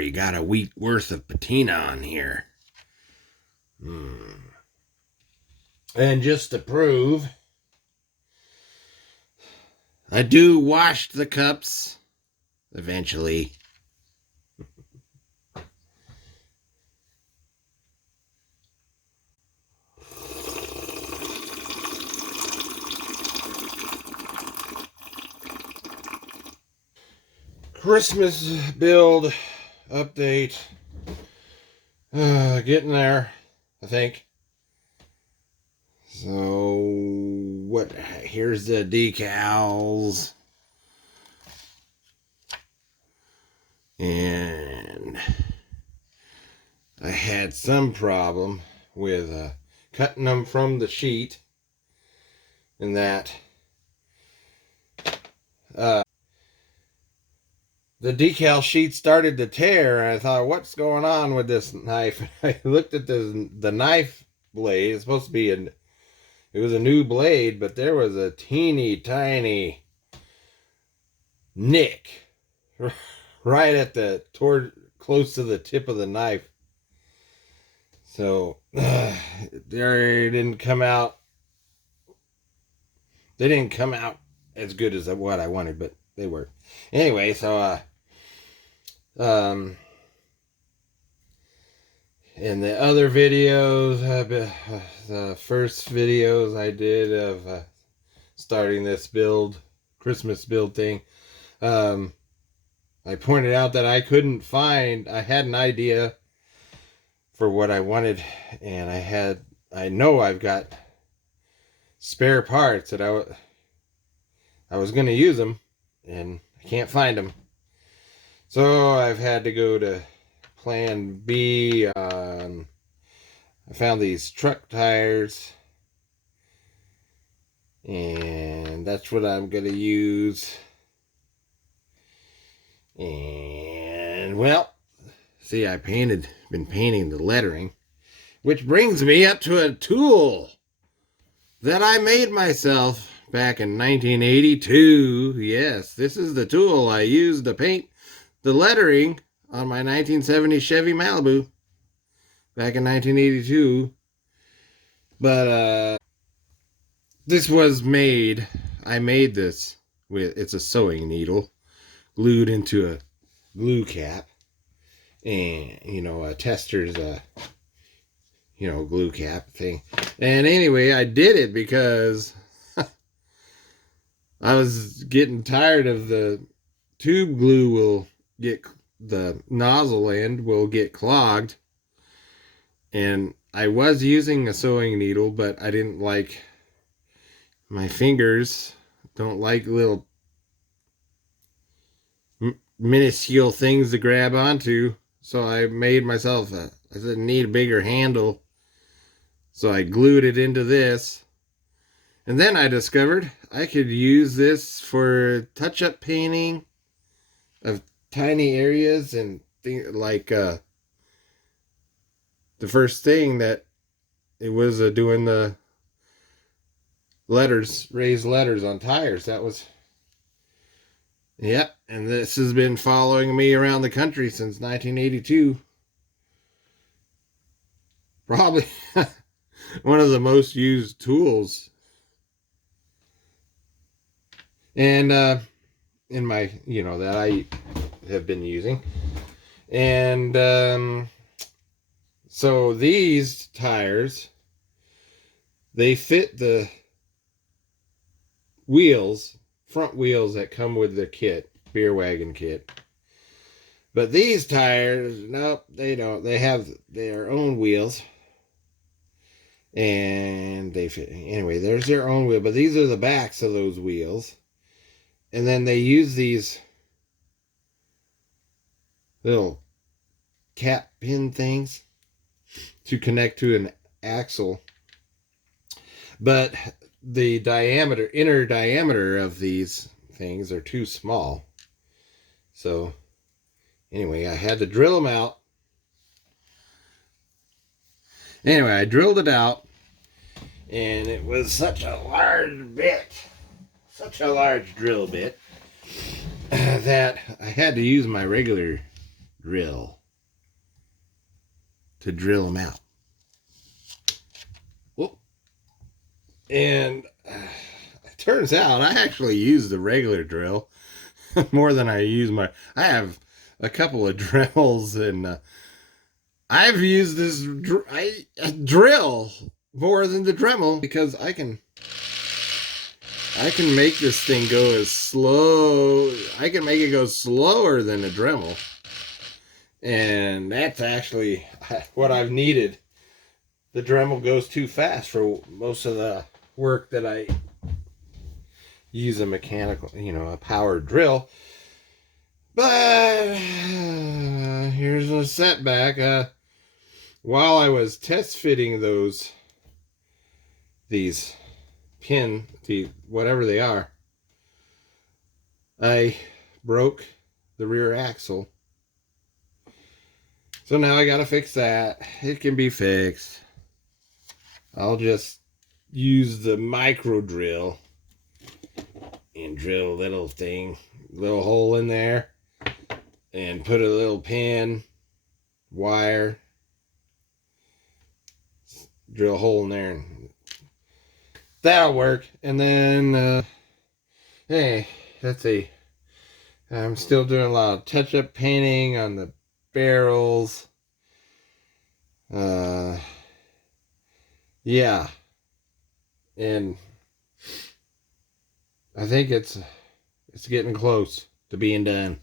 You got a week worth of patina on here. And just to prove, I do wash the cups eventually. Christmas build update. Getting there, I think. So, what? Here's the decals. And I had some problem with cutting them from the sheet. And that the decal sheet started to tear, and I thought, what's going on with this knife? I looked at the knife blade. It's supposed to be it was a new blade, but there was a teeny tiny nick right at close to the tip of the knife. So they didn't come out. They didn't come out as good as what I wanted, but they were. Anyway, so in the other videos, the first videos I did of starting this Christmas build thing, I pointed out that I had an idea for what I wanted, and I know I've got spare parts that I was going to use them, and I can't find them. So I've had to go to plan B. I found these truck tires, and that's what I'm going to use. And, well, see, I've been painting the lettering, which brings me up to a tool that I made myself back in 1982. Yes, this is the tool I used to paint the lettering on my 1970 Chevy Malibu back in 1982. But this was made. I made this it's a sewing needle glued into a glue cap, and a tester's glue cap thing. And anyway, I did it because I was getting tired of the tube glue the nozzle end will get clogged. And I was using a sewing needle, but I didn't like, my fingers don't like little minuscule things to grab onto. So I made myself I said, need a bigger handle. So I glued it into this. And then I discovered I could use this for touch-up painting of tiny areas, and like the first thing that it was doing the raised letters on tires. That was, yep. And this has been following me around the country since 1982. Probably one of the most used tools. And in my, that I have been using. And so these tires, they fit the front wheels that come with the kit, Beer-Wagon kit. But these tires, nope, they don't. They have their own wheels. And they fit. Anyway, there's their own wheel. But these are the backs of those wheels. And then they use these little cap pin things to connect to an axle. But the inner diameter of these things are too small. So anyway, I had to drill them out. Anyway, I drilled it out, and it was such a large drill bit, that I had to use my regular drill to drill them out. Whoop. And it turns out I actually use the regular drill more than I use my... I have a couple of drills, and I've used this drill more than the Dremel because I can make this thing go as slow. I can make it go slower than a Dremel. And that's actually what I've needed. The Dremel goes too fast for most of the work that I use a mechanical, a powered drill. But here's a setback. While I was test fitting these whatever they are, I broke the rear axle. So now I gotta fix that. It can be fixed. I'll just use the micro drill and drill a little hole in there, and put a little pin, wire, drill a hole in there, and that'll work. And then, hey, let's see. I'm still doing a lot of touch-up painting on the barrels. Yeah. And I think it's getting close to being done.